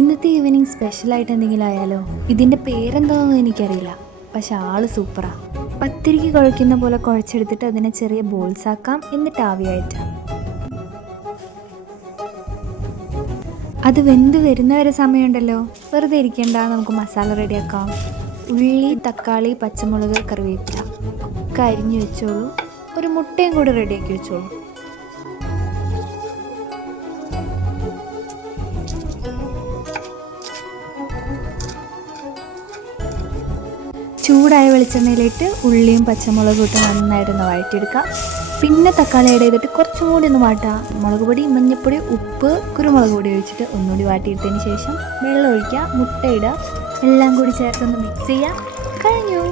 ഇന്നത്തെ ഈവനിങ് സ്പെഷ്യലായിട്ട് എന്തെങ്കിലും ആയാലോ? ഇതിൻ്റെ പേരെന്താണെന്ന് എനിക്കറിയില്ല, പക്ഷെ ആള് സൂപ്പറാ. പത്തിരിക്ക് കുഴയ്ക്കുന്ന പോലെ കുഴച്ചെടുത്തിട്ട് അതിനെ ചെറിയ ബോൾസ് ആക്കാം, എന്നിട്ട് ആവിയായിട്ടാം. അത് വെന്ത് വരുന്നവരെ സമയമുണ്ടല്ലോ, വെറുതെ ഇരിക്കണ്ട, നമുക്ക് മസാല റെഡിയാക്കാം. ഉള്ളി, തക്കാളി, പച്ചമുളക്, കറിവേപ്പില ഒക്കെ അരിഞ്ഞു വെച്ചോളൂ. ഒരു മുട്ടയും കൂടി റെഡിയാക്കി വെച്ചോളൂ. ചൂടായ വെളിച്ചെണ്ണയിലിട്ട് ഉള്ളിയും പച്ചമുളകും ഇട്ട് നന്നായിട്ടൊന്ന് വഴറ്റിയെടുക്കുക. പിന്നെ തക്കാളി ആഡ് ചെയ്തിട്ട് കുറച്ചും കൂടി ഒന്ന് വാട്ടുക. മുളക് പൊടി, മഞ്ഞൾപ്പൊടി, ഉപ്പ്, കുരുമുളക് പൊടി ഒഴിച്ചിട്ട് ഒന്നുകൂടി വാട്ടിയെടുത്തതിന് ശേഷം വെള്ളം ഒഴിക്കുക, മുട്ട ഇടുക, എല്ലാം കൂടി ചേർത്തൊന്ന് മിക്സ് ചെയ്യുക. കഴിഞ്ഞു.